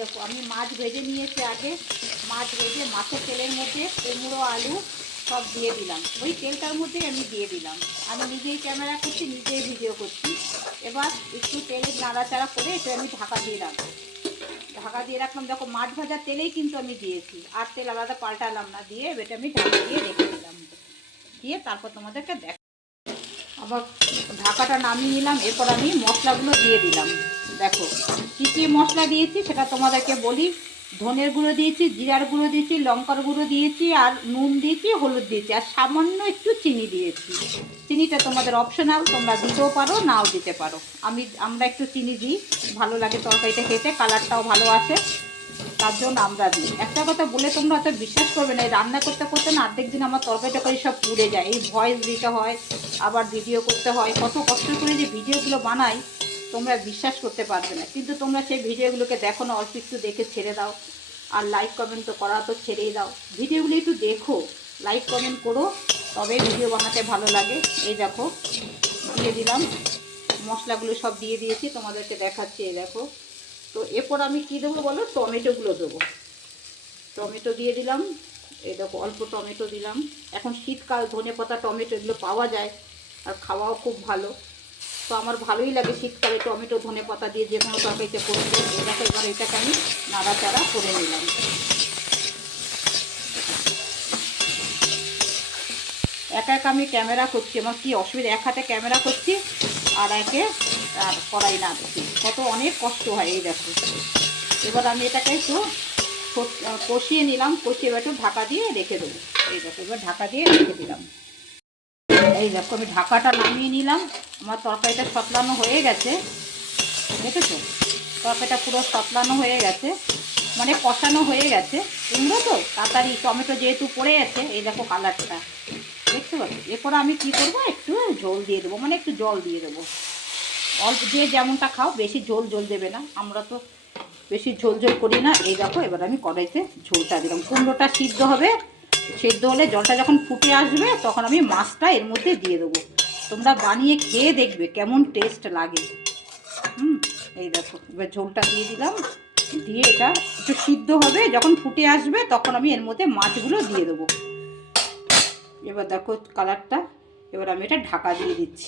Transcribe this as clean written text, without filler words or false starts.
দেখো আমি মাছ ভেজে নিয়েছি আগে। মাছ ভেজে মাছের তেলের মধ্যে কুমড়ো আলু সব দিয়ে দিলাম, ওই তেলটার মধ্যেই আমি দিয়ে দিলাম। আমি নিজেই ক্যামেরা করছি, নিজেই ভিডিও করছি। এবার একটু তেলে নাড়াচাড়া করে এটা আমি ঢাকা দিয়ে রাখবো। ঢাকা দিয়ে রাখলাম, দেখো মাছ ভাজার তেলেই কিন্তু আমি দিয়েছি, আর তেল আলাদা পাল্টালাম না। দিয়ে এটা আমি ঢাকা দিয়ে রেখে দিলাম। দিয়ে তারপর তোমাদেরকে দেখ আবার ঢাকাটা নামিয়ে নিলাম। এরপর আমি মশলাগুলো দিয়ে দিলাম। দেখো কী কী মশলা দিয়েছি সেটা তোমাদেরকে বলি। ধনের গুঁড়ো দিয়েছি, জিরার গুঁড়ো দিয়েছি, লঙ্কার গুঁড়ো দিয়েছি, আর নুন দিয়েছি, হলুদ দিয়েছি, আর সামান্য একটু চিনি দিয়েছি। চিনিটা তোমাদের অপশনাল, তোমরা দিতেও পারো নাও দিতে পারো। আমরা একটু চিনি দিই, ভালো লাগে তরকারিটা খেতে, কালারটাও ভালো আসে, তার জন্য আমরা দিই। একটা কথা বলে তোমরা হয়তো বিশ্বাস করবে না, এই রান্না করতে করতে না অর্ধেক দিন আমার তরকারি টরকারি সব পুড়ে যায়। এই ভয়েস দিতে হয়, আবার ভিডিও করতে হয়, কত কষ্ট করে যে ভিডিওগুলো বানাই তোমরা বিশ্বাস করতে পারবে না। কিন্তু তোমরা সেই ভিডিওগুলোকে দেখো না, অল্প একটু দেখে ছেড়ে দাও। আর লাইক কমেন্ট তো করা তো ছেড়েই দাও। ভিডিওগুলো একটু দেখো, লাইক কমেন্ট করো, তবে ভিডিও বানাতে ভালো লাগে। এই দেখো দিয়ে দিলাম মশলাগুলো, সব দিয়ে দিয়েছি, তোমাদেরকে দেখাচ্ছি। এই দেখো। তো এরপর আমি কী দেবো বলো, টমেটোগুলো দেবো। টমেটো দিয়ে দিলাম। এই দেখো অল্প টমেটো দিলাম। এখন শীতকাল, ধনেপাতা টমেটো এগুলো পাওয়া যায়, আর খাওয়াও খুব ভালো। তো আমার ভালোই লাগে শীতকালে টমেটো ধনেপাতা দিয়ে যে কোনো তরকারিতে করতে। এই দেখো এবার এটাকে আমি নাড়াচাড়া করে নিলাম। একা একা আমি ক্যামেরা করছি, আমার কী অসুবিধা, এক হাতে ক্যামেরা করছি আর কড়াই নাড়ছি, কত অনেক কষ্ট হয়। এই দেখো এবার আমি এটাকে একটু কষিয়ে নিলাম, কষিয়ে এবার একটু ঢাকা দিয়ে রেখে দেবো। এই দেখো এবার ঢাকা দিয়ে রেখে দিলাম। এই দেখো আমি ঢাকাটা নামিয়ে নিলাম। আমার তরকারিটা সতলানো হয়ে গেছে, দেখেছো? তরকারিটা পুরো সতলানো হয়ে গেছে, মানে কষানো হয়ে গেছে। কুমড়ো তো তাড়াতাড়ি, টমেটো যেহেতু পড়ে গেছে, এই দেখো কালারটা দেখতে পাচ্ছ। এরপর আমি কি করব, একটু ঝোল দিয়ে দেবো, মানে একটু জল দিয়ে দেবো। অল্প, যে যেমনটা খাও, বেশি ঝোল দেবে না, আমরা তো বেশি ঝোল করি না। এই দেখো এবার আমি কড়াইতে ঝোলটা দিলাম। কুমড়োটা সিদ্ধ হবে, সেদ্ধ হলে জলটা যখন ফুটে আসবে তখন আমি মাছটা এর মধ্যে দিয়ে দেবো। তোমরা বানিয়ে খেয়ে দেখবে কেমন টেস্ট লাগে। এই দেখো এবার ঝোলটা দিয়ে দিলাম। দিয়ে এটা একটু সিদ্ধ হবে, যখন ফুটে আসবে তখন আমি এর মধ্যে মাছগুলো দিয়ে দেবো। এবার দেখো কালারটা। এবার আমি এটা ঢাকা দিয়ে দিচ্ছি।